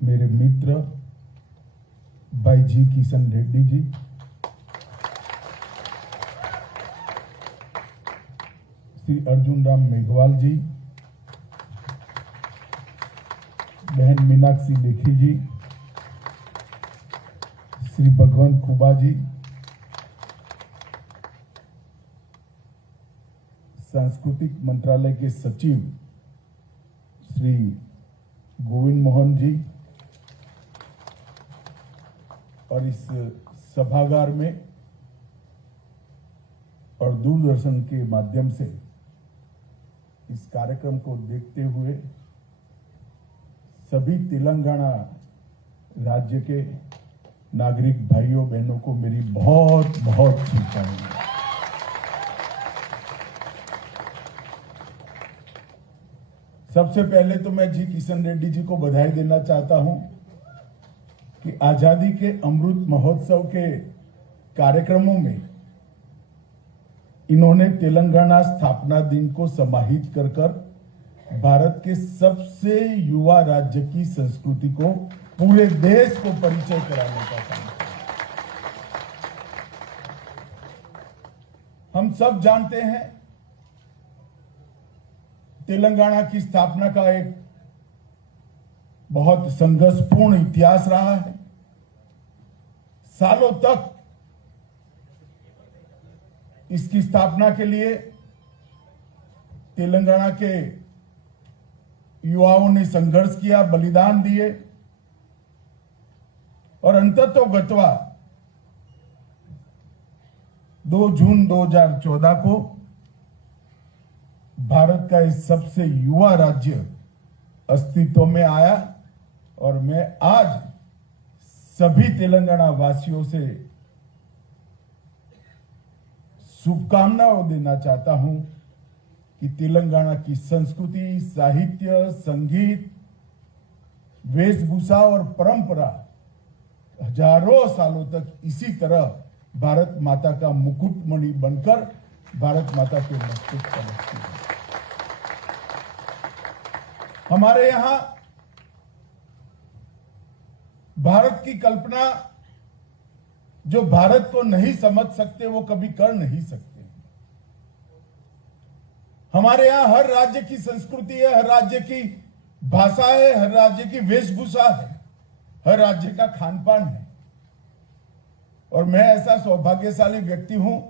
मेरे मित्र भाई जी किशन रेड्डी जी, श्री अर्जुन राम मेघवाल जी, बहन मीनाक्षी लेखी जी, श्री भगवंत खुबा जी, सांस्कृतिक मंत्रालय के सचिव श्री गोविंद मोहन जी, और इस सभागार में और दूरदर्शन के माध्यम से इस कार्यक्रम को देखते हुए सभी तेलंगाना राज्य के नागरिक भाइयों बहनों को मेरी बहुत बहुत शुभकामनाएं। सबसे पहले तो मैं जी किशन रेड्डी जी को बधाई देना चाहता हूं कि आजादी के अमृत महोत्सव के कार्यक्रमों में इन्होंने तेलंगाना स्थापना दिन को समाहित कर भारत के सबसे युवा राज्य की संस्कृति को पूरे देश को परिचय कराने का काम किया। हम सब जानते हैं तेलंगाना की स्थापना का एक बहुत संघर्षपूर्ण इतिहास रहा है। सालों तक इसकी स्थापना के लिए तेलंगाना के युवाओं ने संघर्ष किया, बलिदान दिए और अंततोगत्वा 2 जून 2014 को भारत का इस सबसे युवा राज्य अस्तित्व में आया। और मैं आज सभी तेलंगाना वासियों से शुभकामनाएं देना चाहता हूं कि तेलंगाना की संस्कृति, साहित्य, संगीत, वेशभूषा और परंपरा हजारों सालों तक इसी तरह भारत माता का मुकुटमणि बनकर भारत माता के मस्तक पर रखती है। हमारे यहां भारत की कल्पना जो भारत को नहीं समझ सकते वो कभी कर नहीं सकते। हमारे यहां हर राज्य की संस्कृति है, हर राज्य की भाषा है, हर राज्य की वेशभूषा है, हर राज्य का खान पान है। और मैं ऐसा सौभाग्यशाली व्यक्ति हूं,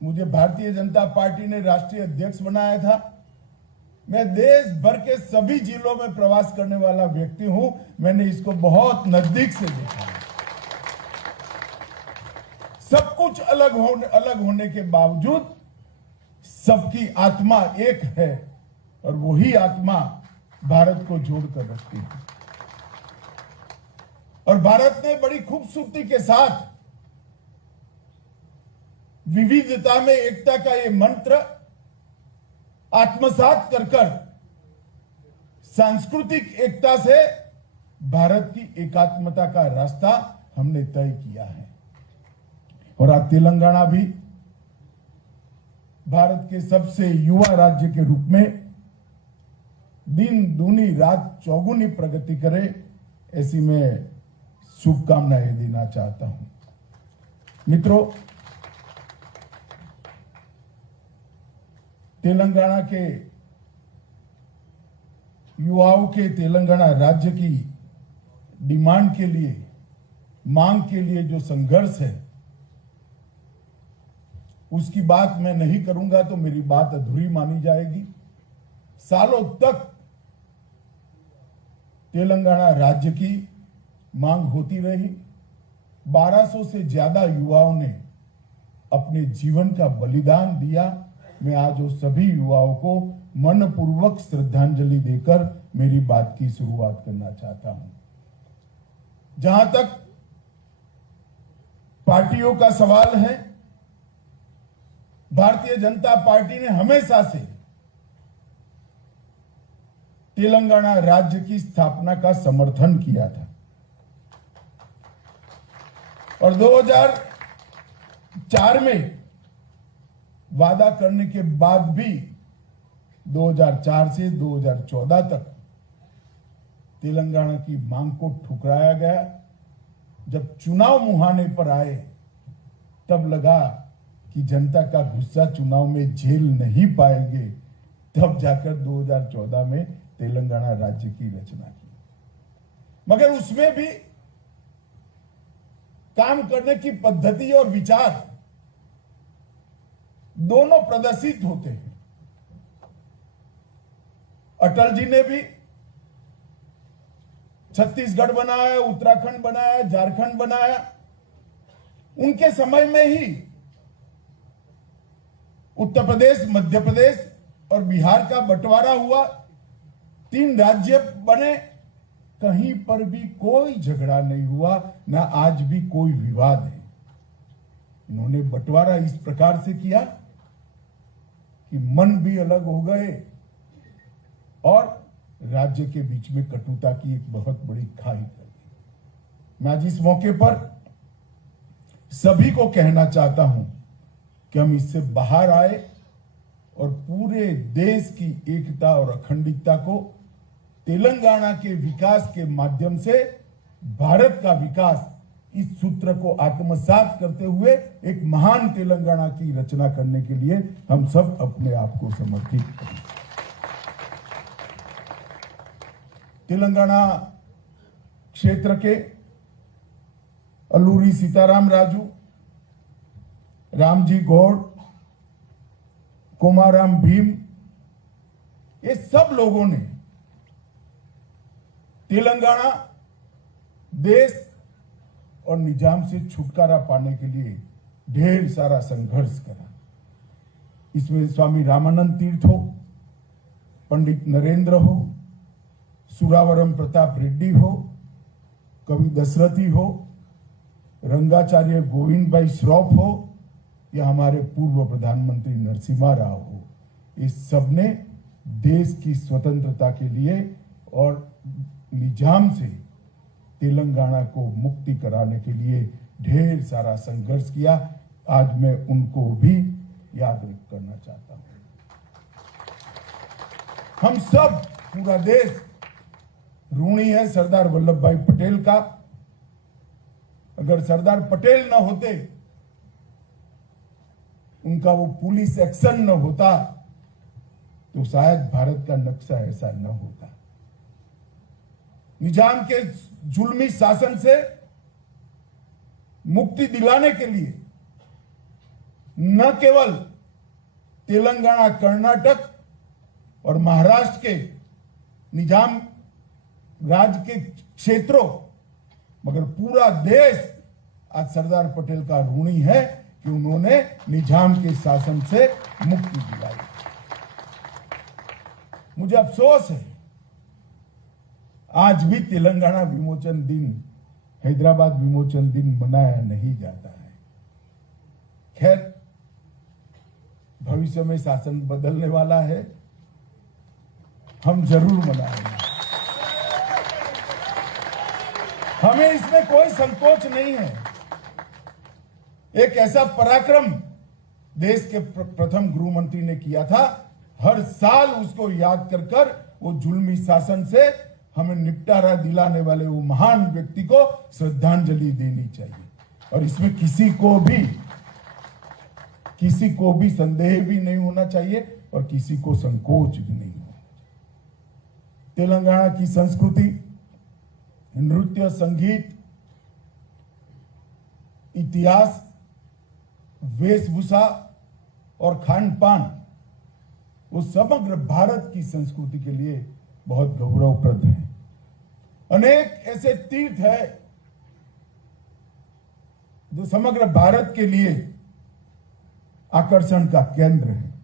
मुझे भारतीय जनता पार्टी ने राष्ट्रीय अध्यक्ष बनाया था। मैं देश भर के सभी जिलों में प्रवास करने वाला व्यक्ति हूं। मैंने इसको बहुत नजदीक से देखा है। सब कुछ अलग होने के बावजूद सबकी आत्मा एक है और वही आत्मा भारत को जोड़कर रखती है। और भारत ने बड़ी खूबसूरती के साथ विविधता में एकता का ये मंत्र आत्मसात कर सांस्कृतिक एकता से भारत की एकात्मता का रास्ता हमने तय किया है। और आज तेलंगाना भी भारत के सबसे युवा राज्य के रूप में दिन दूनी रात चौगुनी प्रगति करे, ऐसी मैं शुभकामनाएं देना चाहता हूं। मित्रों, तेलंगाना के युवाओं के तेलंगाना राज्य की डिमांड के लिए, मांग के लिए जो संघर्ष है, उसकी बात मैं नहीं करूंगा तो मेरी बात अधूरी मानी जाएगी। सालों तक तेलंगाना राज्य की मांग होती रही। 1200 से ज्यादा युवाओं ने अपने जीवन का बलिदान दिया। मैं आज वो सभी युवाओं को मनपूर्वक श्रद्धांजलि देकर मेरी बात की शुरुआत करना चाहता हूं। जहां तक पार्टियों का सवाल है, भारतीय जनता पार्टी ने हमेशा से तेलंगाना राज्य की स्थापना का समर्थन किया था और 2004 में वादा करने के बाद भी 2004 से 2014 तक तेलंगाना की मांग को ठुकराया गया। जब चुनाव मुहाने पर आए तब लगा कि जनता का गुस्सा चुनाव में झेल नहीं पाएंगे, तब जाकर 2014 में तेलंगाना राज्य की रचना की। मगर उसमें भी काम करने की पद्धति और विचार दोनों प्रदर्शित होते हैं। अटल जी ने भी छत्तीसगढ़ बनाया, उत्तराखंड बनाया, झारखंड बनाया। उनके समय में ही उत्तर प्रदेश, मध्य प्रदेश और बिहार का बंटवारा हुआ, 3 राज्य बने। कहीं पर भी कोई झगड़ा नहीं हुआ, ना आज भी कोई विवाद है। इन्होंने बंटवारा इस प्रकार से किया कि मन भी अलग हो गए और राज्य के बीच में कटुता की एक बहुत बड़ी खाई कर दी। मैं आज इस मौके पर सभी को कहना चाहता हूं कि हम इससे बाहर आए और पूरे देश की एकता और अखंडता को तेलंगाना के विकास के माध्यम से भारत का विकास, इस सूत्र को आत्मसात करते हुए एक महान तेलंगाना की रचना करने के लिए हम सब अपने आप को समर्पित करें। तेलंगाना क्षेत्र के अल्लूरी सीताराम राजू, रामजी गौड़, कोमाराम भीम, ये सब लोगों ने तेलंगाना देश और निजाम से छुटकारा पाने के लिए ढेर सारा संघर्ष करा। इसमें स्वामी रामानंद तीर्थ हो, पंडित नरेंद्र हो, सुरावरम प्रताप रेड्डी हो, कवि दशरथी हो, रंगाचार्य गोविंद भाई श्रॉफ हो या हमारे पूर्व प्रधानमंत्री नरसिम्हा राव हो, इस सब ने देश की स्वतंत्रता के लिए और निजाम से तेलंगाना को मुक्ति कराने के लिए ढेर सारा संघर्ष किया। आज मैं उनको भी याद करना चाहता हूं। हम सब, पूरा देश ऋणी है सरदार वल्लभ भाई पटेल का। अगर सरदार पटेल न होते, उनका वो पुलिस एक्शन न होता, तो शायद भारत का नक्शा ऐसा न होता। निजाम के जुल्मी शासन से मुक्ति दिलाने के लिए न केवल तेलंगाना, कर्नाटक और महाराष्ट्र के निजाम राज के क्षेत्रों, मगर पूरा देश आज सरदार पटेल का ऋणी है कि उन्होंने निजाम के शासन से मुक्ति दिलाई। मुझे अफसोस है आज भी तेलंगाना विमोचन दिन, हैदराबाद विमोचन दिन मनाया नहीं जाता है। खैर, भविष्य में शासन बदलने वाला है, हम जरूर मनाएंगे। हमें इसमें कोई संकोच नहीं है। एक ऐसा पराक्रम देश के प्रथम गृह मंत्री ने किया था। हर साल उसको याद कर कर वो जुल्मी शासन से हमें निपटारा दिलाने वाले वो महान व्यक्ति को श्रद्धांजलि देनी चाहिए। और इसमें किसी को भी संदेह भी नहीं होना चाहिए और किसी को संकोच भी नहीं होना चाहिए। तेलंगाना की संस्कृति, नृत्य, संगीत, इतिहास, वेशभूषा और खान पान, वो समग्र भारत की संस्कृति के लिए बहुत गौरवप्रद है। अनेक ऐसे तीर्थ है जो समग्र भारत के लिए आकर्षण का केंद्र है।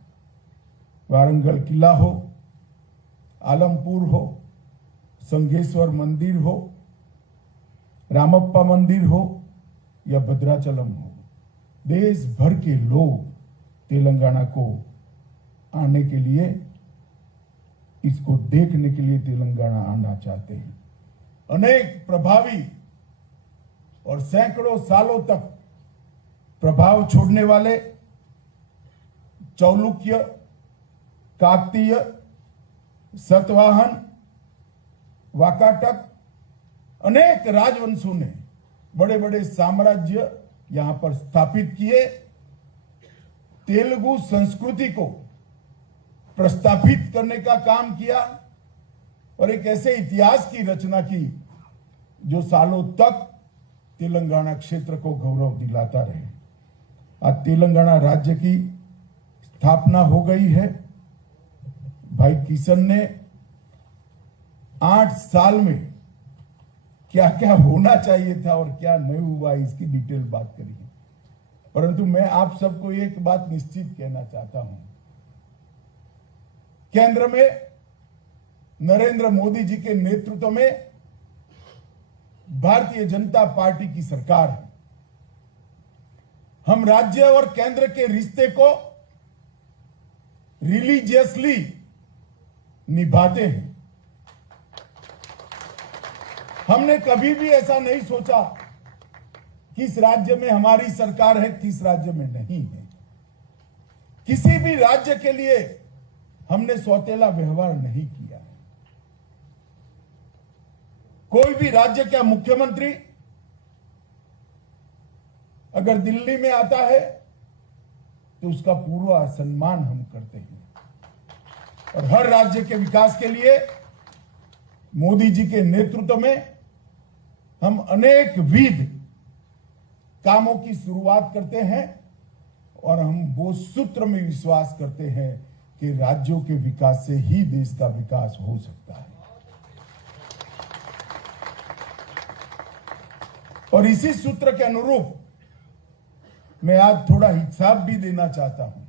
वारंगल किला हो, आलमपुर हो, संगेश्वर मंदिर हो, रामप्पा मंदिर हो या भद्राचलम हो, देश भर के लोग तेलंगाना को आने के लिए, इसको देखने के लिए तेलंगाना आना चाहते हैं। अनेक प्रभावी और सैकड़ों सालों तक प्रभाव छोड़ने वाले चौलुक्य, काकतीय, सतवाहन, वाकाटक अनेक राजवंशों ने बड़े बड़े साम्राज्य यहां पर स्थापित किए, तेलुगु संस्कृति को प्रस्थापित करने का काम किया और एक ऐसे इतिहास की रचना की जो सालों तक तेलंगाना क्षेत्र को गौरव दिलाता रहे। आज तेलंगाना राज्य की स्थापना हो गई है। भाई किशन ने 8 साल में क्या क्या होना चाहिए था और क्या नहीं हुआ इसकी डिटेल बात करी है, परंतु मैं आप सबको एक बात निश्चित कहना चाहता हूं। केंद्र में नरेंद्र मोदी जी के नेतृत्व में भारतीय जनता पार्टी की सरकार है। हम राज्य और केंद्र के रिश्ते को रिलीजियसली निभाते हैं। हमने कभी भी ऐसा नहीं सोचा किस राज्य में हमारी सरकार है, किस राज्य में नहीं है। किसी भी राज्य के लिए हमने सौतेला व्यवहार नहीं किया है। कोई भी राज्य का मुख्यमंत्री अगर दिल्ली में आता है तो उसका पूरा सम्मान हम करते हैं और हर राज्य के विकास के लिए मोदी जी के नेतृत्व में हम अनेक विध कामों की शुरुआत करते हैं और हम वो सूत्र में विश्वास करते हैं कि राज्यों के विकास से ही देश का विकास हो सकता है। और इसी सूत्र के अनुरूप मैं आज थोड़ा हिसाब भी देना चाहता हूं,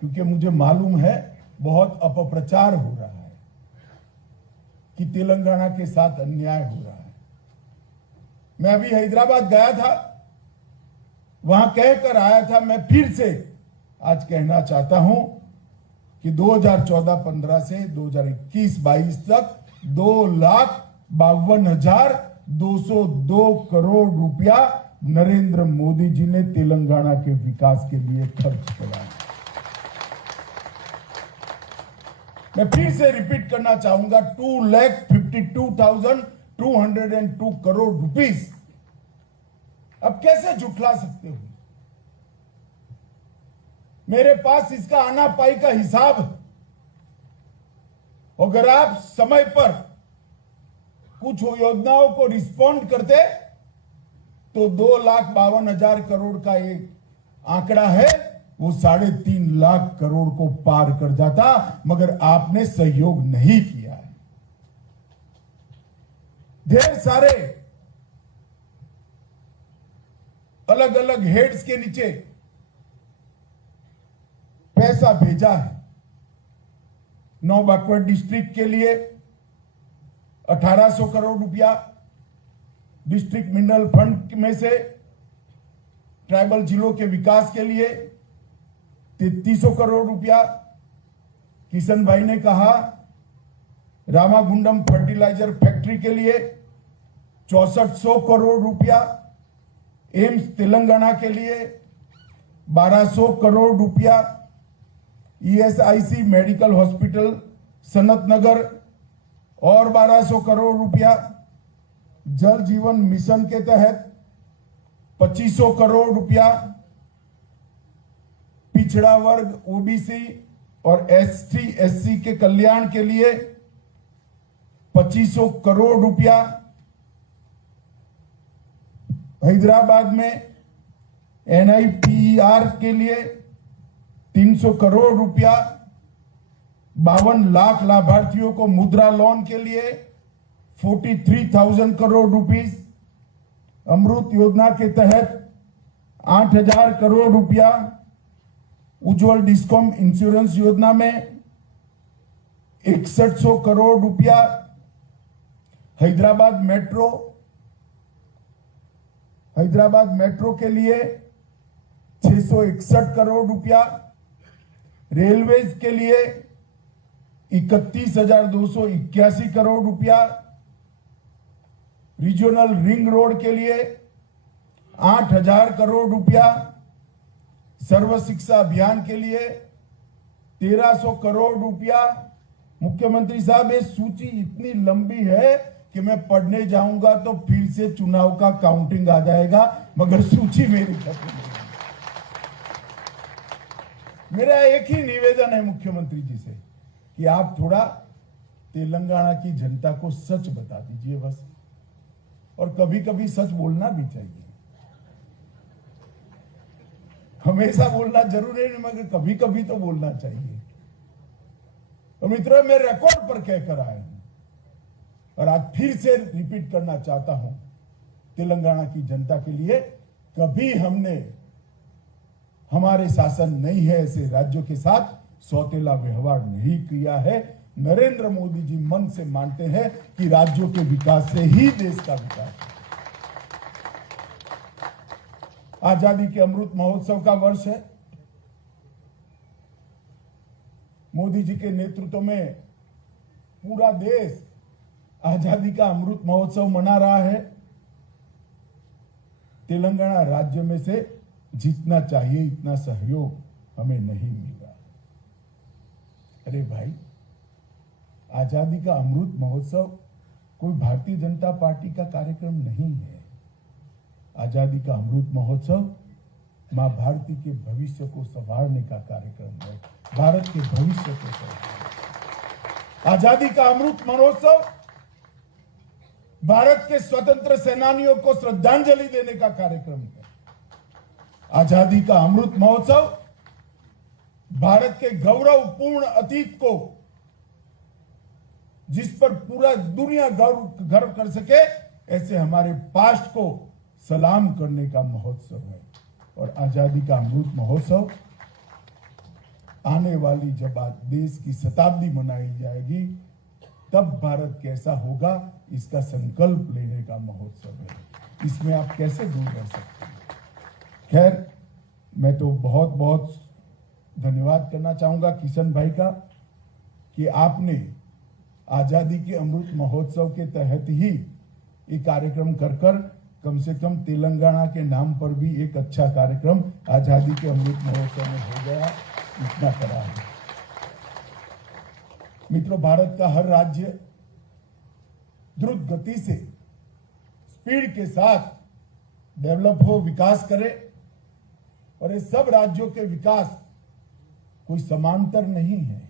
क्योंकि मुझे मालूम है बहुत अपप्रचार हो रहा है कि तेलंगाना के साथ अन्याय हो रहा है। मैं अभी हैदराबाद गया था, वहां कहकर आया था। मैं फिर से आज कहना चाहता हूं कि 2014-15 से 2021-22 तक 2,52,202 करोड़ रुपया नरेंद्र मोदी जी ने तेलंगाना के विकास के लिए खर्च किया। मैं फिर से रिपीट करना चाहूंगा, 2,52,202 करोड़ रुपीस। अब कैसे झुठला सकते हो? मेरे पास इसका आना पाई का हिसाब है। अगर आप समय पर कुछ योजनाओं को रिस्पॉन्ड करते तो 2,52,000 करोड़ का एक आंकड़ा है, वो 3.5 लाख करोड़ को पार कर जाता, मगर आपने सहयोग नहीं किया है। ढेर सारे अलग अलग हेड्स के नीचे पैसा भेजा है। 9 बैकवर्ड डिस्ट्रिक्ट के लिए 1800 करोड़ रुपया, डिस्ट्रिक्ट मिनरल फंड में से ट्राइबल जिलों के विकास के लिए 3300 करोड़ रुपया। किशन भाई ने कहा रामागुंडम फर्टिलाइजर फैक्ट्री के लिए 6400 करोड़ रुपया, एम्स तेलंगाना के लिए 1200 करोड़ रुपया, ESIC मेडिकल हॉस्पिटल सनत नगर और 1200 करोड़ रुपया, जल जीवन मिशन के तहत 2500 करोड़ रुपया, पिछड़ा वर्ग OBC और ST SC के कल्याण के लिए 2500 करोड़ रुपया। हैदराबाद में NIPER के लिए 300 करोड़ रुपया, 52 लाख लाभार्थियों को मुद्रा लोन के लिए 43,000 करोड़ रुपीस, अमृत योजना के तहत 8,000 करोड़ रुपया, उज्जवल डिस्कॉम इंश्योरेंस योजना में 6100 करोड़ रुपया, हैदराबाद मेट्रो के लिए 661 करोड़ रुपया, रेलवेज के लिए 31,281 करोड़ रुपया, रीजनल रिंग रोड के लिए 8,000 करोड़ रुपया, सर्व शिक्षा अभियान के लिए 1,300 करोड़ रुपया, मुख्यमंत्री साहब, ये सूची इतनी लंबी है कि मैं पढ़ने जाऊंगा तो फिर से चुनाव का काउंटिंग आ जाएगा, मगर सूची मेरी खत्म नहीं। मेरा एक ही निवेदन है मुख्यमंत्री जी से कि आप थोड़ा तेलंगाना की जनता को सच बता दीजिए बस, और कभी कभी सच बोलना भी चाहिए। हमेशा बोलना जरूरी नहीं, मगर कभी कभी तो बोलना चाहिए। और मित्रों, मैं रिकॉर्ड पर कहकर आया हूं और आज फिर से रिपीट करना चाहता हूं, तेलंगाना की जनता के लिए, कभी हमने हमारे शासन नहीं है ऐसे राज्यों के साथ सौतेला व्यवहार नहीं किया है। नरेंद्र मोदी जी मन से मानते हैं कि राज्यों के विकास से ही देश का विकास है। आजादी के अमृत महोत्सव का वर्ष है। मोदी जी के नेतृत्व में पूरा देश आजादी का अमृत महोत्सव मना रहा है। तेलंगाना राज्य में से जितना चाहिए इतना सहयोग हमें नहीं मिला। अरे भाई, आजादी का अमृत महोत्सव कोई भारतीय जनता पार्टी का कार्यक्रम नहीं है। आजादी का अमृत महोत्सव मां भारती के भविष्य को संवारने का कार्यक्रम है, भारत के भविष्य को संवारने। आजादी का अमृत महोत्सव भारत के स्वतंत्र सेनानियों को श्रद्धांजलि देने का कार्यक्रम है। आजादी का अमृत महोत्सव भारत के गौरवपूर्ण अतीत को, जिस पर पूरा दुनिया गर्व कर सके, ऐसे हमारे पास्ट को सलाम करने का महोत्सव है। और आजादी का अमृत महोत्सव आने वाली जब आज देश की शताब्दी मनाई जाएगी, तब भारत कैसा होगा इसका संकल्प लेने का महोत्सव है। इसमें आप कैसे दूर रह सकते हैं। खैर, मैं तो बहुत बहुत धन्यवाद करना चाहूंगा किशन भाई का कि आपने आजादी के अमृत महोत्सव के तहत ही ये कार्यक्रम कर कम से कम तेलंगाना के नाम पर भी एक अच्छा कार्यक्रम आजादी के अमृत महोत्सव में हो गया, इतना करा है। मित्रों, भारत का हर राज्य द्रुत गति से, स्पीड के साथ डेवलप हो, विकास करे, और ये सब राज्यों के विकास कोई समांतर नहीं है,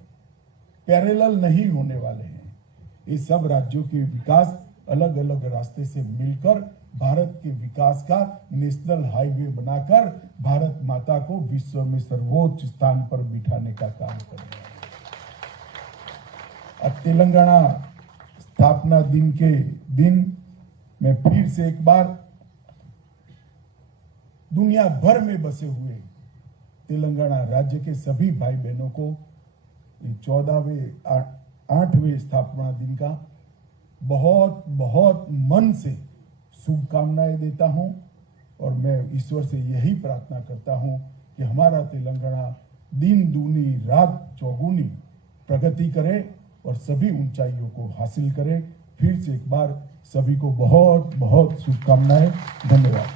पैरेलल नहीं होने वाले हैं। ये सब राज्यों के विकास अलग अलग रास्ते से मिलकर भारत के विकास का नेशनल हाईवे बनाकर भारत माता को विश्व में सर्वोच्च स्थान पर बिठाने का काम करेगा। अब तेलंगाना स्थापना दिन के दिन मैं फिर से एक बार दुनिया भर में बसे हुए तेलंगाना राज्य के सभी भाई बहनों को 8वें स्थापना दिन का बहुत बहुत मन से शुभकामनाएं देता हूं। और मैं ईश्वर से यही प्रार्थना करता हूं कि हमारा तेलंगाना दिन दूनी रात चौगुनी प्रगति करे और सभी ऊंचाइयों को हासिल करे। फिर से एक बार सभी को बहुत बहुत शुभकामनाएं। धन्यवाद।